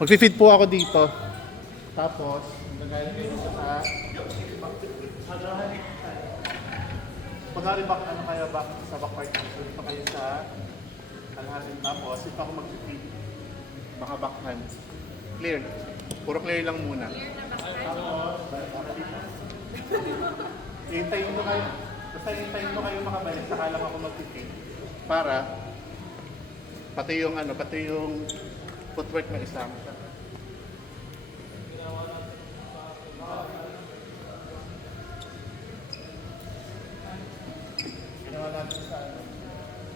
Magfi-feed po ako dito. Tapos, nagaling kayo sa kunwari back, ano kaya back sa back part so dito kayo sa kalahatin tapos ito ako mag-feed mga backhand clear puro clear lang muna tapos balik ako dito hintayin mo kayo basta hintayin mo kayo makabalik saka lang ako mag-feed para pati yung footwork na isama siya. Ginawa natin sa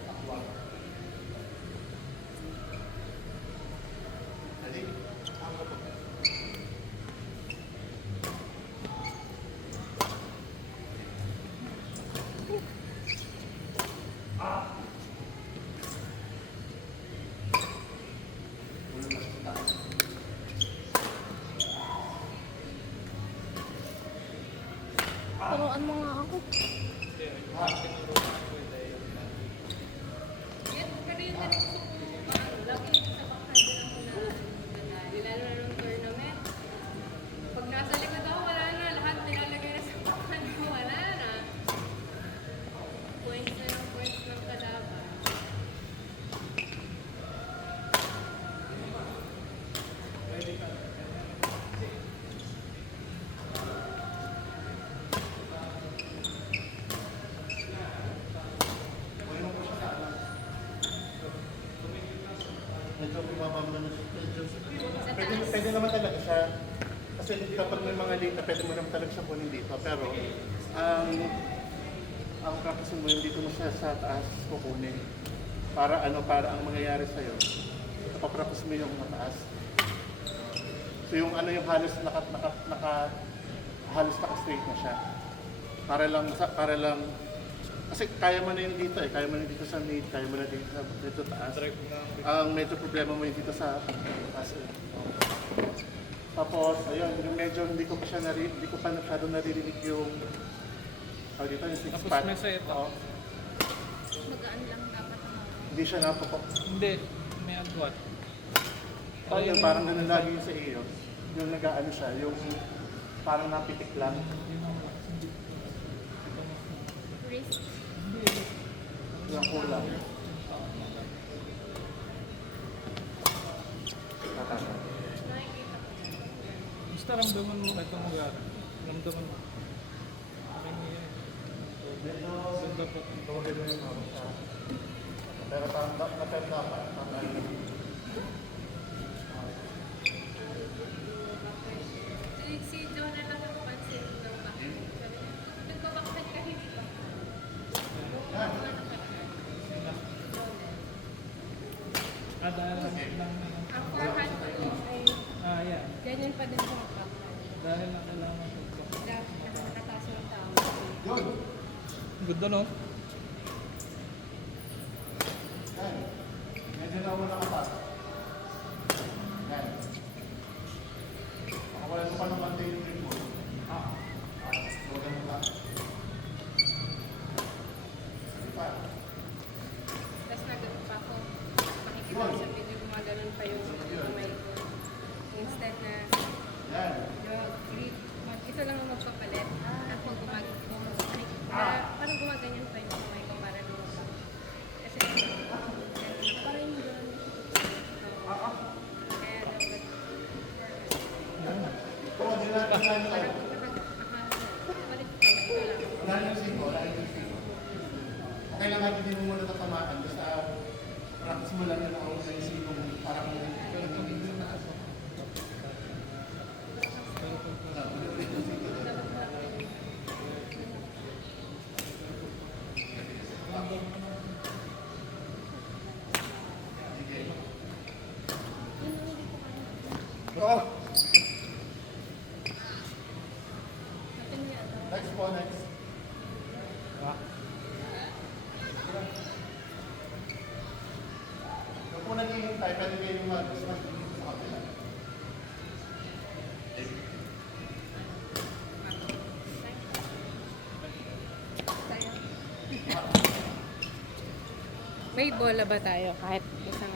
aqua. Hali, ang kapag. Turuan mo nga ako. Lalo na nung tournament. Pag nasa likod ako, wala na. Lahat nilalagay na sa bakan ko. Wala na. Points ng kalaban. Medyo bumabang na medyo pwede naman talaga siya kasi kapag may mga late na pwede mo naman talaga siya kunin dito pero ang practice mo yung dito mo siya sa taas kukunin para ang mangyayari sa'yo napapractice mo yung mataas so yung halos halos naka-straight na siya para lang kasi kaya mo na yung dito kaya mo na dito sa mid, kaya mo na dito taas. Ang medyo problema mo yung dito sa taas. Tapos, ayun, yung medyo hindi ko pa masyado naririnig yung dito yung six Tapos pack. may sa ito. Oo. Magaan lang dapat ang Hindi siya napapok. Hindi, may agwat. Yung parang ganun lagi yung sa iyo. Yung nag-aano siya, yung parang napitik lang. wrist. Yung kulang. Nakaka. Nakikita ko. Basta ramdaman mo itong lugar. Ramdaman mo. Okay niya yan. Medyo Ganda po. tawagin mo yung mga siya. Pero natanda pa. Si Joe na lang ang pansin ng bakit. Sabi niya, nagbabakit ka hindi ba? Dahil lang Ang forehand ko ay yeah. ganyan pa din sa backhand. Dahil lang kailangan ito. Dahil nakataas yung tao. Yun! Ganda no? Yan. Medyo na ako nakapasok. Yan. Makawalan mo pa ng konti yung trip mo. Huwag mo lang. Pa. Tapos nagano pa ako. Makikita ko sa video gumaganon pa yung kamay ko. Instead na Yan. isa lang ang magpapalit. Ako gumaganon. Parang gumaganyan pa yung kamay ko para lumabas. Kasi parang yung gano'n. Kaya dapat Kung hindi natin parang balik kamay ko lang. wala yung siko, wala yung siko. Okay lang natin din mo muna tatamaan. Basta practice mo lang yun ang sa siko mo. Parang hindi sa taas. Oh, next po, next. Kung naghihintay, pwede kayo mag-smash dito sa kapila. May bola ba tayo? Kahit isang...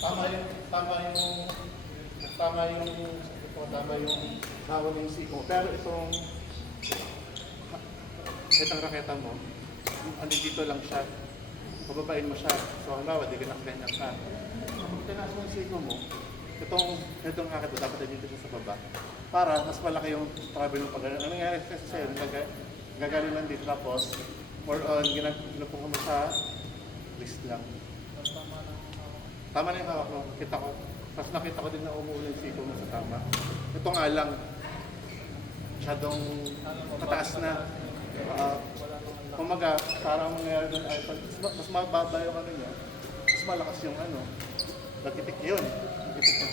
tama yung bawal ng siko. Pero itong raketa mo, ano dito lang siya, pababain mo siya. So, halimbawa, di ka nakaganyan ka. Pag tinaas mo yung siko mo, itong raketa dapat dito siya sa baba. Para mas malaki yung travel mo pag ano nangyari kasi sa'yo, gagaling lang dito tapos, more on, ginapong mo sa wrist lang. Tama na yung hawak mo, kita ko. Tapos nakita ko din na umuulan yung siko mo sa tama. Ito nga lang, masyadong mataas na. Kumaga, parang mangyayari doon ay mas mababa yung ano niya, mas malakas yung ano, natitik yun. Natitik yun.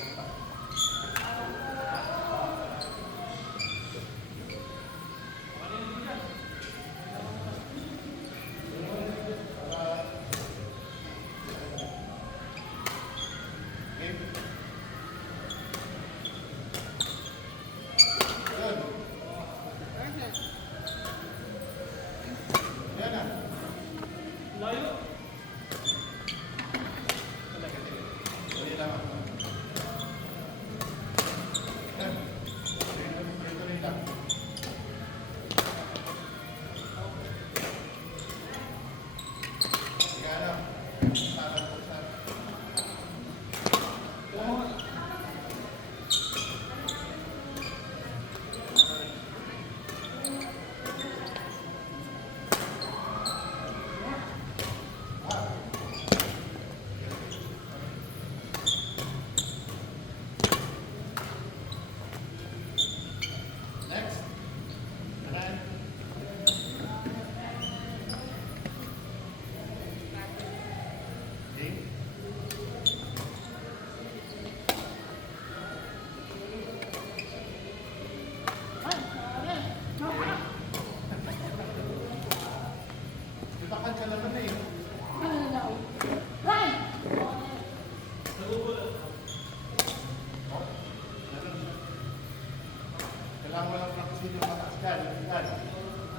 Kailangan mo lang practice dito yung mataas ka.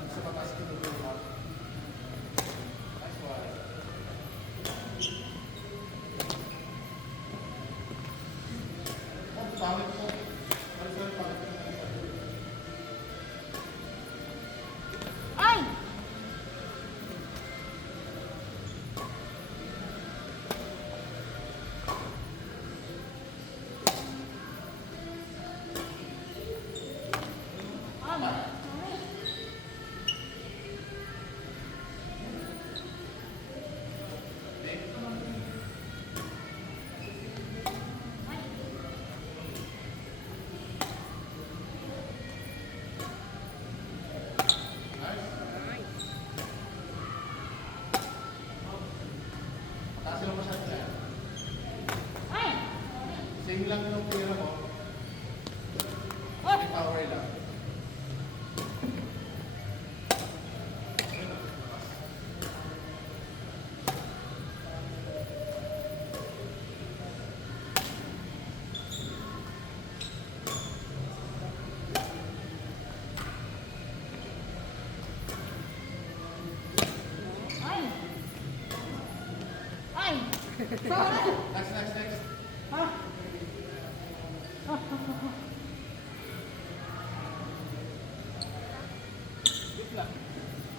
Sa mataas ka dito yung mataas. Nice one. Pangit po. Sorry, pangit. Ay! Taas lang masyado yan. Same lang yung pera mo. May power lang. Next.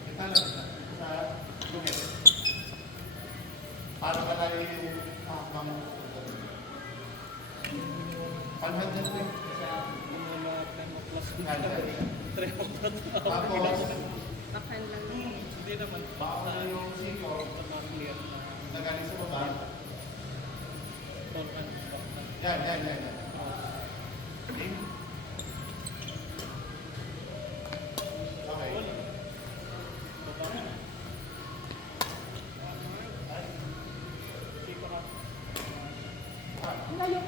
Kita lang sa lumit. Para ba tayo yung mga panhanda rin. Tapos, Bakan lang. Hindi naman. baka na yung siko, Clear na. nagaling sa baba. Tall and Yan. Okay. Okay. Saka yung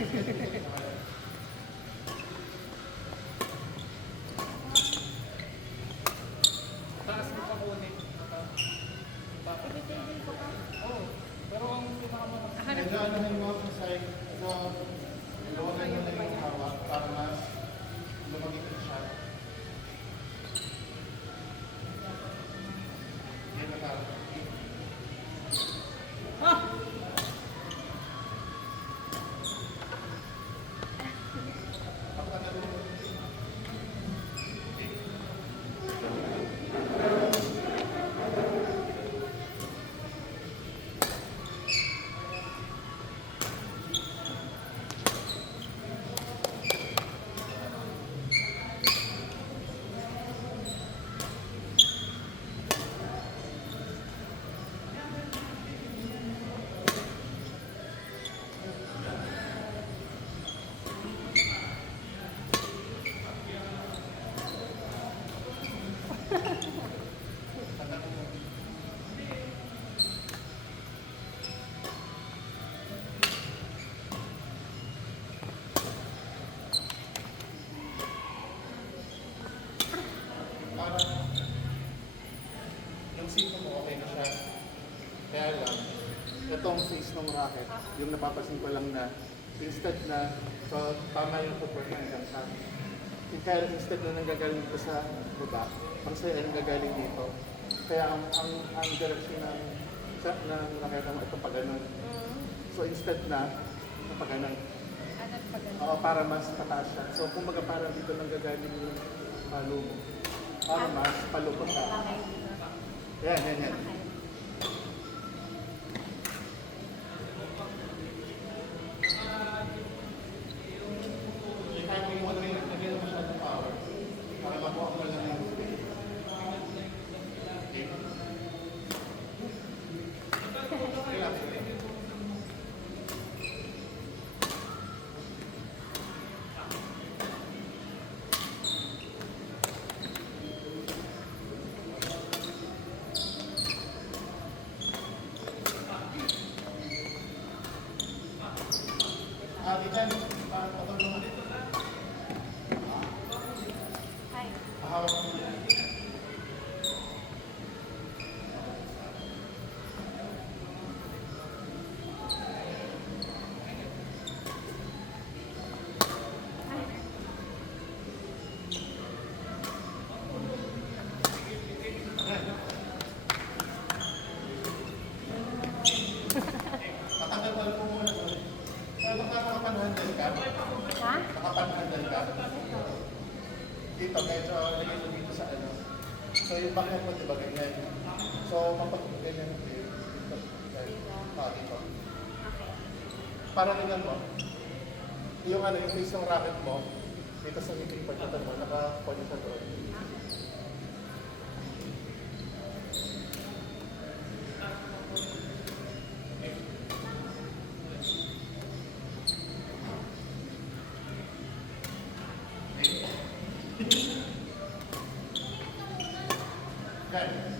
Taas mo pa kunin. Ibitable ko pa. Oo. Pero ang pinakamalaki. Medyo ano na yung mga side, so, luwagin mo na yung hawak para mas lumagit siya. Yan na parang. Yung sito mo okay na siya. Kaya lang, itong face ng racket, yung napapasin ko lang na instead na, so tama yung support na hanggang sa. Kaya instead na nanggagaling dito sa baba, ang saya ay nanggagaling dito. Kaya ang direction ng racket mo ito pa ganun. So instead na pa ganun. Anak pa ganun. Oo, para mas pataas siya. So kumbaga parang dito nanggagaling yung palo mo. Para mas palo ko siya. Yan. Kaya mo yung ano yung lagyan mo masyadong power. Para makuha mo lang yung space. Okay. Relax. Diyan, patulungan. Hi. Hawak mo yan. Patanggal mo muna. Pero nakapanhandle ka? Ha? Nakapanhandle ka? Dito, medyo lagay mo dito sa ano. So yung backhand mo, diba, ganyan. So, mapag-ganyan dito. Dito. Okay. Parang ganyan mo. Yung ano, yung face ng racket mo, dito sa hipping pagkatan mo, naka-point sa doon. Ganyan.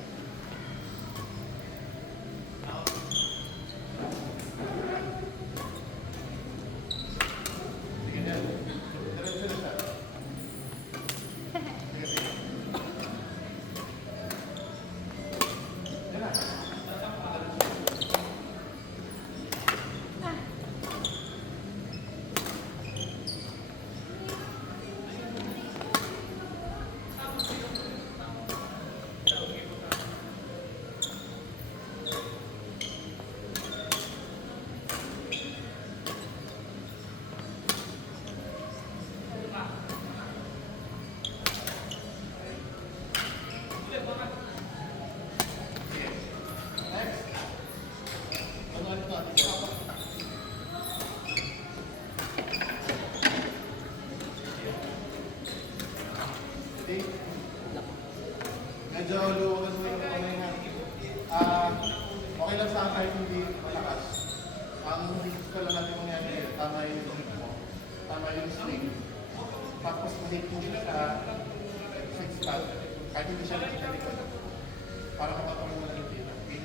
Sige na. Diretso na siya. Sige, sige. Yan na. Next. Ano natin ito? Hindi. Medyo luwagan mo yung kamay na. Okay lang sa akin kahit hindi malakas. Ang gusto lang natin mangyari, tama yung hip mo. Tama yung swing. Tapos mahit mo siya sa six pad. Kahit hindi siya nakikita. Para makatawin mo na yung dito. Okay?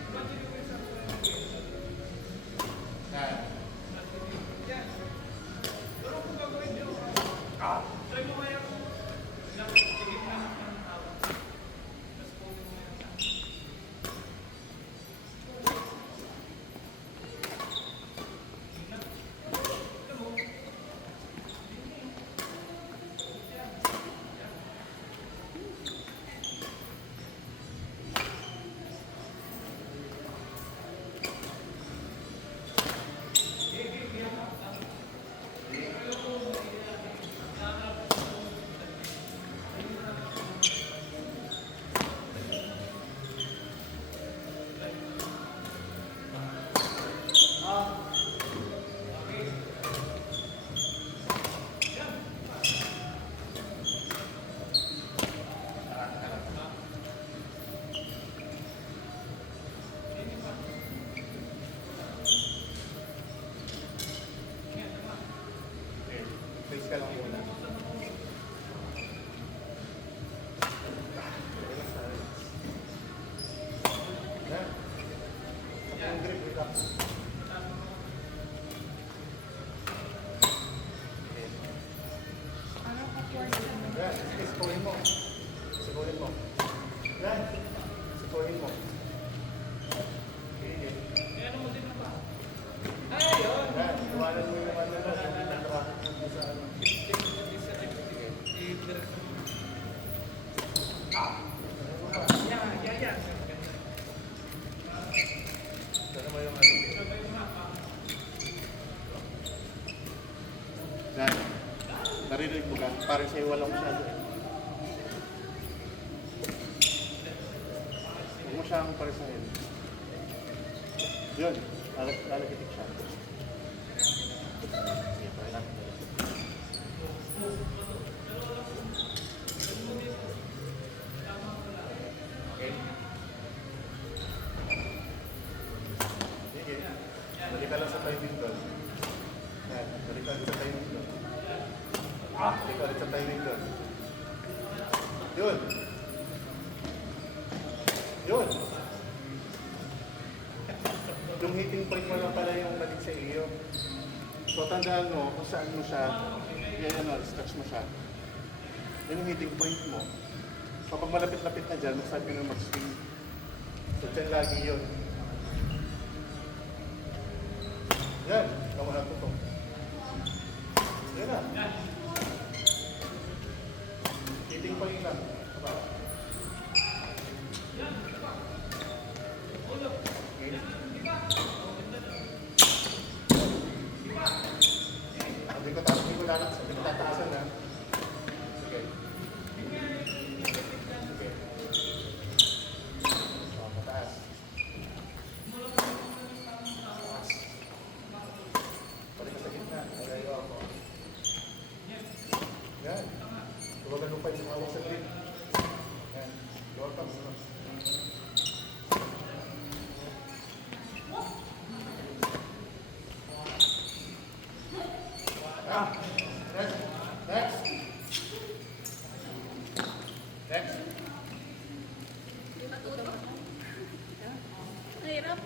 Yan. Nasa ano? Sana mo yung ano? Yan. Narinig mo ka? Parang sa'yo walang masyado eh. Huwag mo siyang parisahin. Yun. Lalagitik siya. Sige, try natin. Okay. Sige. Balik ka lang sa timing doon. Yan. Balik ka lang sa timing doon. Balik ka lang sa timing doon. Yun. Yun. Yung hitting point mo lang pala yung balik sa iyo. So tandaan mo kung saan mo siya, yan ano, stretch mo siya. Yan yung hitting point mo. So pag malapit-lapit na dyan, mag-start ka na mag-swing. So dyan lagi yun. Yan, ikaw na ito. Yan na. Hitting point lang. Diba? Okay. Hindi ko tataasan na. Sige. Sige. So, mataas. Balik ka sa gitna. Nalayo ako. Yan. Huwag lupay sa hawak sa grip. Yan. Lower thumbs. Next. Next. Next. Di ba tuto? Hirap.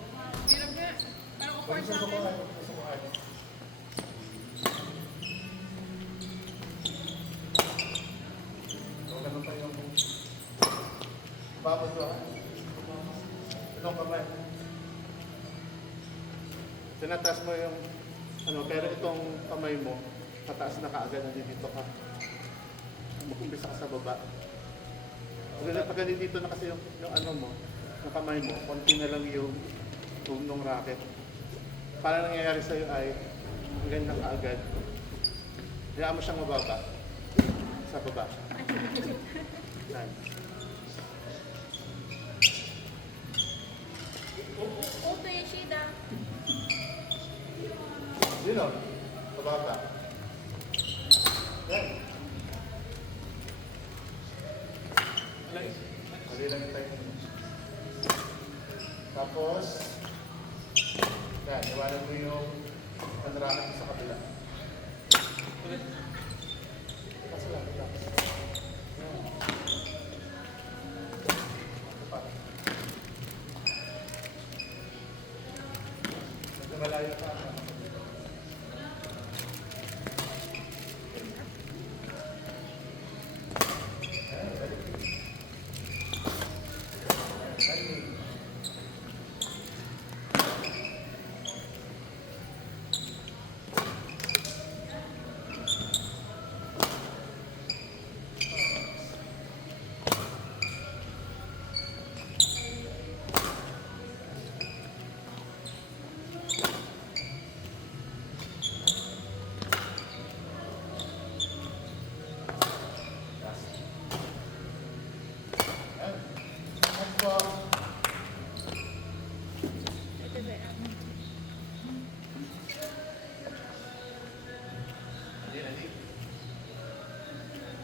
Hirap nga. Parang awkward sa akin. Susubukan. So, ganun pa yung babad doon. Itong kamay. Tinataas mo yung ano, pero itong kamay mo, pataas na kaagad na dito ka. Mag-umpisa ka sa baba. Pag dito na kasi yung ano mo, yung kamay mo, konti na lang yung boom ng racket. Para nangyayari sa'yo ay ganyan na kaagad. Hayaan mo siyang mababa. Sa baba. Yan. Oto Yoshida. Yun o. Mababa. Yan. Mali lang yung time mo. Tapos, yan, iwanan mo yung panrakan sa kabila. Relax lang, relax. Yan. Ito pa. Medyo malayo pa. Ito ba?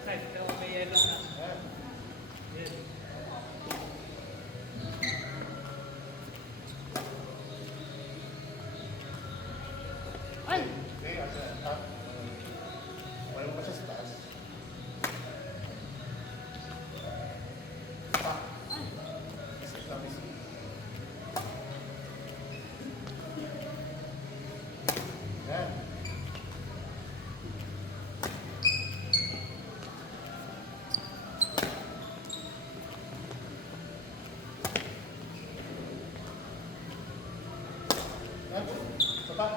Side, pero may yellow na. Yes. Ay! Okay, asa. Wala mo pa siya sa taas. Pa. Isa kami sa. Yan. Yan. Isa pa.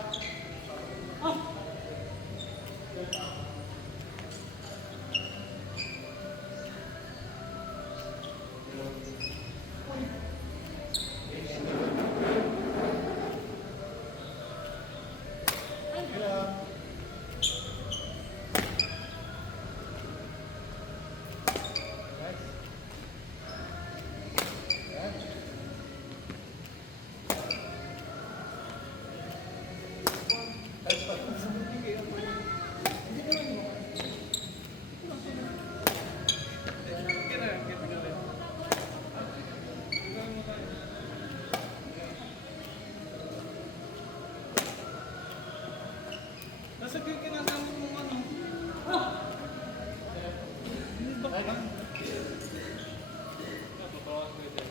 Okay lang. Nice. Yan. Ayos pa. Nasa kinasama mo ano? Hindi ba ka? Natutuwa ko ito.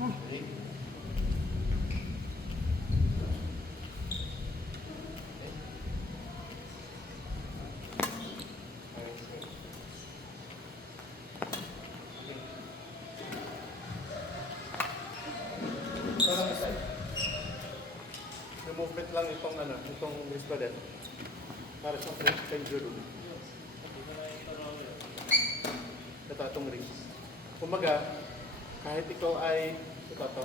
Okay. Ito lang isa. Yung movement lang itong ano, itong wrist ko din. Para sa French pendulum. Ito itong wrist. Kumbaga, kahit ikaw ay ito.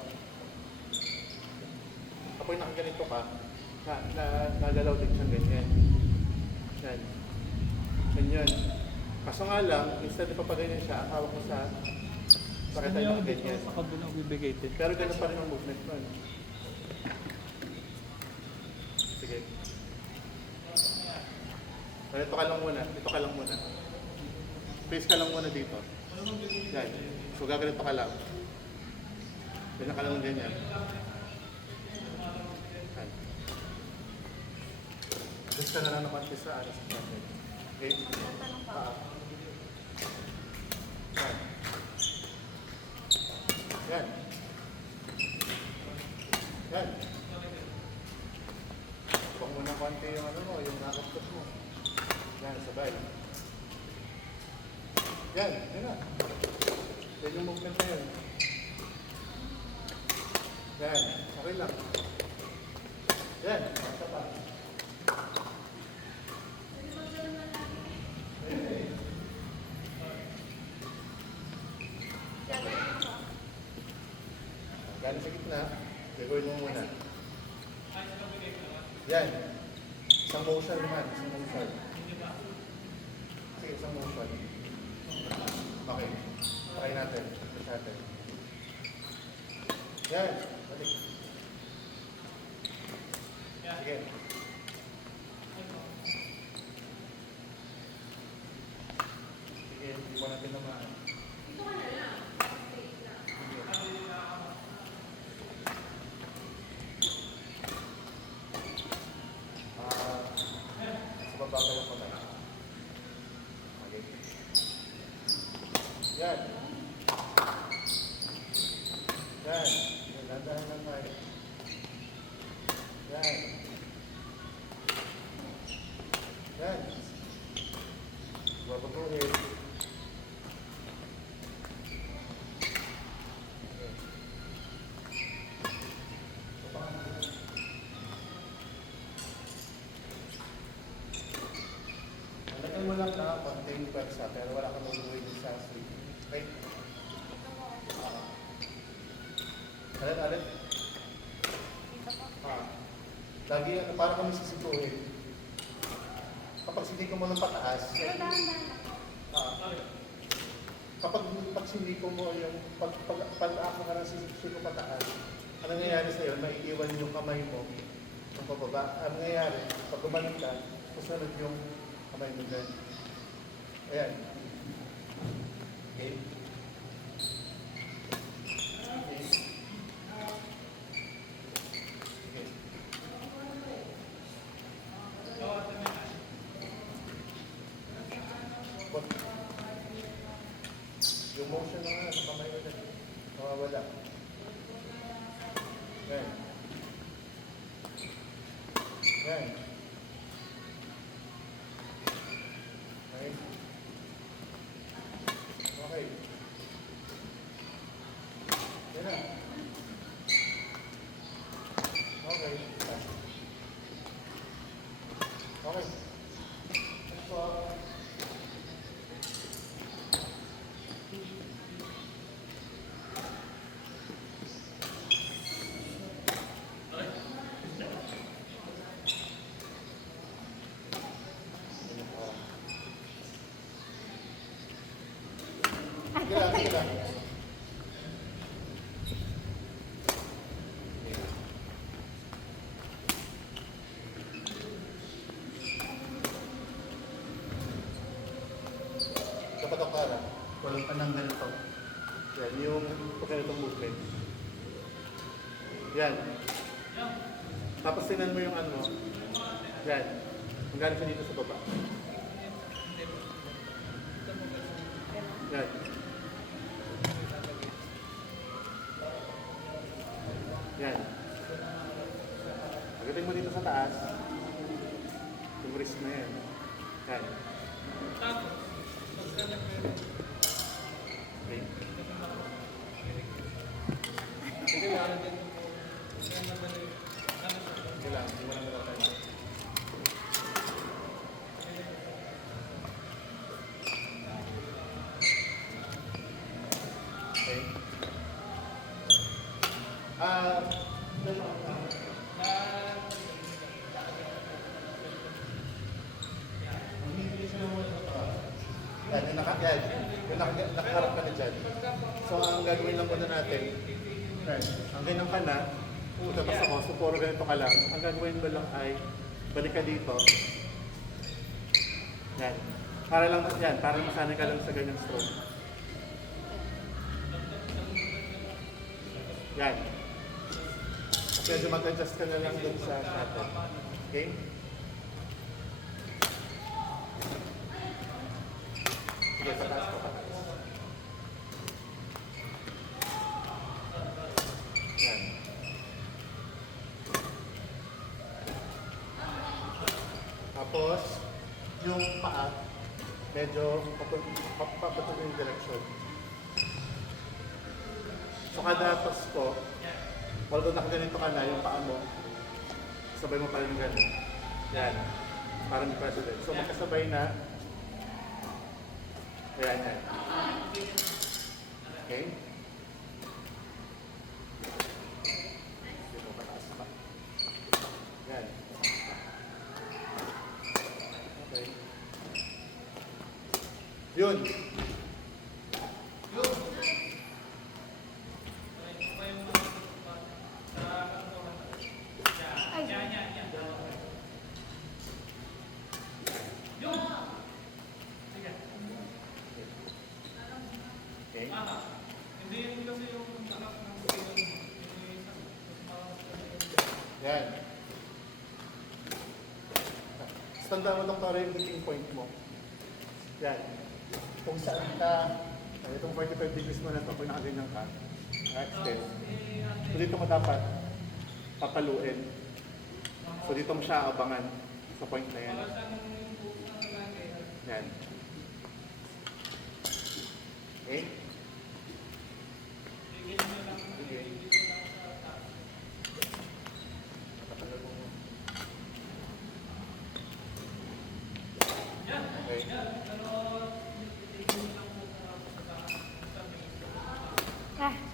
Kapag nakaganito ka, nagalaw din siyang ganyan. Yan. Ganyan. Kaso nga lang, instead na papaganyan siya, ang hawak mo sa pakita Yung yung dito ganyan. sa kabilang bibigay din. Pero ganun pa rin ang movement nun. Sige. So, ito ka lang muna. Ito ka lang muna. Space ka lang muna dito. Yan. So, gaganito ka lang. Ganyan ka lang ganyan. Yan. Just ka na lang naman sa aras. Okay? Tanong pa. Yan. Yan. Yan. Huwag mo na konti yung ano mo, yung nakapot mo. Yan, sabay. Yan, yan na. Yan yung movement na yun. Yan, okay lang. Yan, basta pa. Galing sa gitna, gagawin mo muna. Yan. Isang motion naman, isang motion. Sige, isang motion. Okay. Okay natin. Push natin. Yan. Balik. Sige. Sige, hindi ko natin naman. Sa baba ka lang pala. Okay. Yan. Yan. Landahan lang tayo. Yan. Yan. Babaguhin. Okay. Alagyan mo lang na konting pwersa pero wala kang mabuhin sa sleep. Okay? Alit. Dito po. Lagi para kami sisiguhin. Kapag sindi ko mo ng pataas, Pero dahan-dahan lang po. kapag sindi ko mo yung pag-ako ka ng sisi ko pataas, ang nangyayari sa'yo, maiiwan yung kamay mo ng pababa. Ang nangyayari, pag gumaling ka, susunod yung kamay mo dyan. Ayan. Okay. Okay. Okay. Yung motion na nga, ng kamay mo dyan. Mawawala. Yan. Yan. Okay. Okay. Yan na. Okay. Okay. So, Yan. Tapos tingnan mo yung ano. Yan. Ang galing siya dito sa baba. Yan. Yan. Pagdating mo dito sa taas, yung wrist na yan. Yan. Okay. Sige lang. Sige lang. Hindi mo lang nalalaman. Okay. Nakaharap ka na dyan. So, ang gagawin lang muna natin, ang ganyan ka na, tapos ako, so puro ganito ka lang. Ang gagawin mo lang ay, balik ka dito. Yan. Para lang, yan, para masanay ka lang sa ganyang stroke. Yan. Medyo mag-adjust ka na lang dun sa shuttle. Okay? Sige, pataas ko, pataas. Yan. Tapos, yung paa, medyo papunta yung direksyon. So, kada toss ko, although nakaganito ka na, yung paa mo, sabay mo pa rin ganun. Yan. Parang may president. So, magkasabay na. Ayan, yan. Okay? Dito, pataas pa. Yan. Okay. Yun. Okay. Hindi yun kasi yung takas ng Yan. Tanda mo doktor yung meeting point mo. Yan. Kung saan ka, itong 45 degrees mo na ito, kung nakaganyan ka, extend. So dito mo dapat papaluin. So dito mo siya abangan sa point na yan. Yan. Okay? Sige. Okay.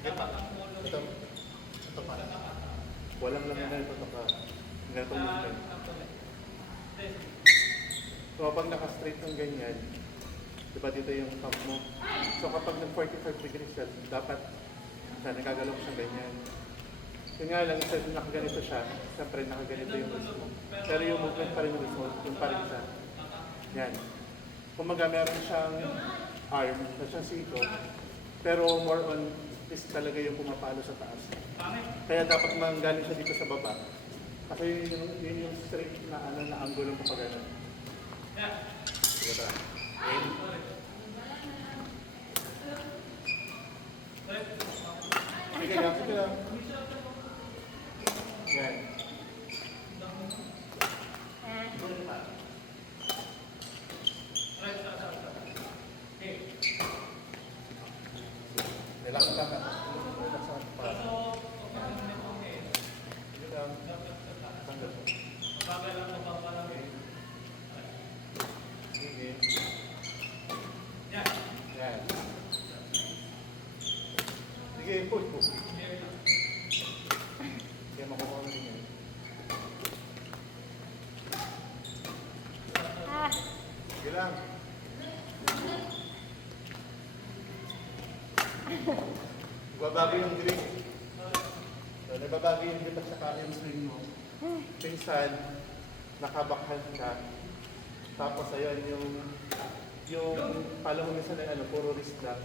Sige pa. Ito pa. Walang lang na ito pa. Ganito movement. So kapag naka-straight ng ganyan, diba dito yung thumb mo? So kapag nag-45 degrees siya, dapat siya, nagagalaw siya ganyan. Yun nga lang, instead na nakaganito siya, siyempre nakaganito yung wrist mo. Pero yung movement pa rin yung wrist mo, yung pa rin siya. Yan. Kumaga meron siyang arm, na siyang siko, pero more on is talaga yung pumapalo sa taas. Kaya dapat manggaling siya dito sa baba. Kasi yun yung straight na ano na angulo ko pag gano'n. Sige ba? Okay. Sige lang, sige lang. Yan. Relax lang ka. Relax lang pa. Sige lang. Tanggal po. Sige. Yan. Sige, push po. Sige, makuha mo rin yan. Sige lang. Babago yung grip. So, nababago yung grip at saka yung swing mo. Pinsan, nakabakhan ka. Tapos ayun, yung pala mo minsan ay ano, puro wrist lang.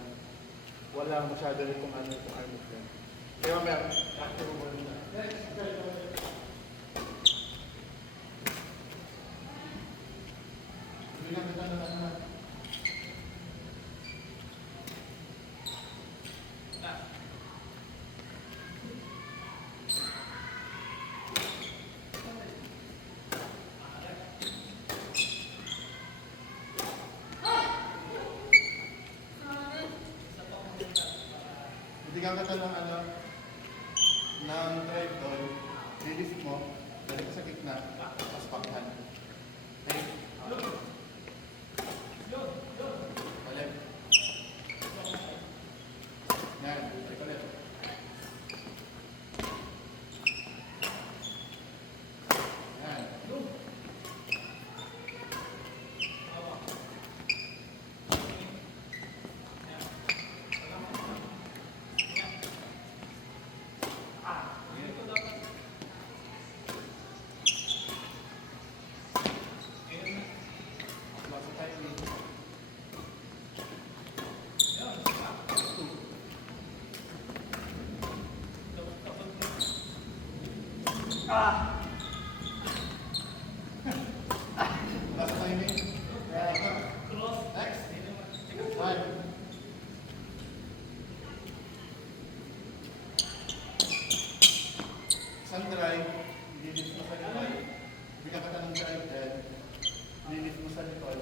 Wala masyado rin kung ano itong arm movement. Kaya mamaya, after mo muna. Bigyan kita ng ano. Bigyan kita ng ano, ng drive doon, release mo, balik sa gitna, tapos backhand. Okay? Balik. Yan, balik ulit. Yan. Lots of technique. Lots of timing. Next. One. Isang drive, lilit mo sa likod. Bigyan ka ng drive then, lilit mo sa likod.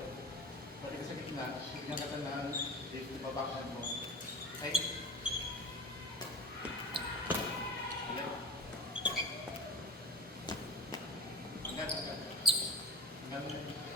Balik ka sa gitna, bigyan ka ng lift, ibabakan mo. Okay? Balik. Hanggang. Hanggang.